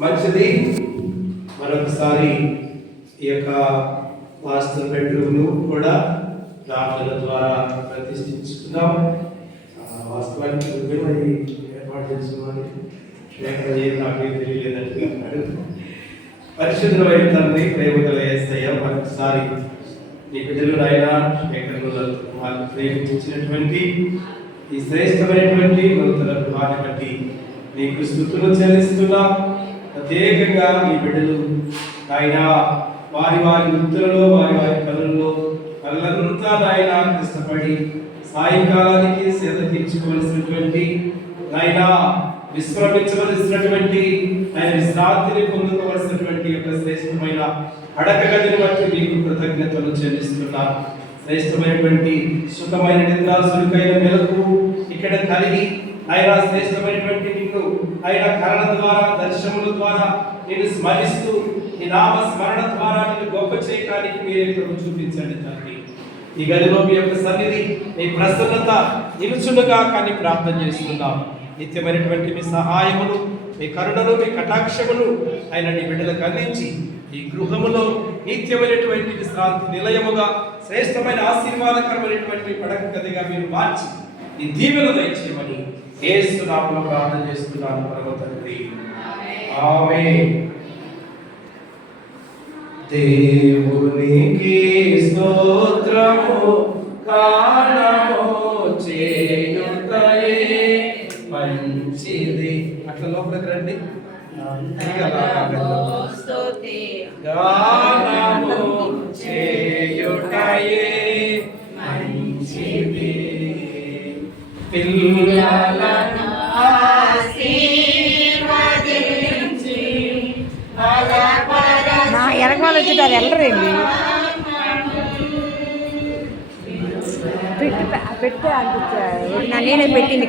మంచిది. మరొకసారి ఈ యొక్క మాస్టర్ బెడ్రూమ్ను కూడా ప్రార్థన ద్వారా ప్రతిష్ఠించుకుందాం. వాస్తవానికి ఏర్పాటు చేసుకోవాలి, నాకేం తెలియలేదంటే అన్నాడు. పరిశుద్ధమైన తండ్రి, ప్రేమ గల యేసయ్య, మరొకసారి నీ బిడ్డలు నాయనా వాళ్ళకు ప్రేమించినటువంటి ఈ శ్రేష్టమైనటువంటి నూతన గృహాన్ని బట్టి నీకు స్తుతులు చెల్లిస్తున్నా. ప్రత్యేకంగా నీ బిడ్డలు నాయనా వారి వృత్తులలో వారి పనుల్లో వాళ్ళంతా నాయనా కష్టపడి సాయంకాలానికి సేద తీర్చుకోవలసినటువంటి నాయనా విశ్రమించవలసినటువంటి ఆయన విశ్రాంతిని పొందుకోవలసినటువంటి యొక్క శ్రేష్టమైన అడక గదిని బట్టి మీకు కృతజ్ఞతలు చెల్లిస్తున్నా. శ్రేష్టమైనటువంటి సుఖమైన నిద్ర, సుఖమైన మెలకు ఇక్కడ కలిగి ఆయన శ్రేష్టమైనటువంటి నిన్ను ఆయన కరణ ద్వారా, దర్శనముల ద్వారా నేను స్మరిస్తూ నీ నామ స్మరణ ద్వారా నేను గొప్ప చేయడానికి మీరే చూపించండి తండ్రి. ఈ గదిలో మీ యొక్క సన్నిధి, మీ ప్రసన్నత నిలుచుండగా కానీ ప్రార్థన చేస్తున్నాం. నిత్యమైనటువంటి మీ సహాయమును, మీ కరుణను, మీ కటాక్షమును ఆయన నీ బిడ్డలకు అందించి ఈ గృహములో నిత్యమైనటువంటి విశ్రాంతి నిలయముగా శ్రేష్టమైన ఆశీర్వాదకరమైనటువంటి పడక గదిగా మీరు మార్చి ఈ దీవెనలు దయచేయమని యేసు నామములో ప్రార్థన చేస్తున్నాను పరమ తండ్రి, ఆమేన్. దేవునికి స్తోత్రము, గానము చేయుటయే మంచిది. అట్లా లోపలికి రండి. గానము చేయుటయే మంచిది, పిల్లలను ఆశీర్వదించి వెనక వాళ్ళు వచ్చేటారు వెళ్ళరండి. పెట్టి అనిపించారు, నేనే పెట్టింది.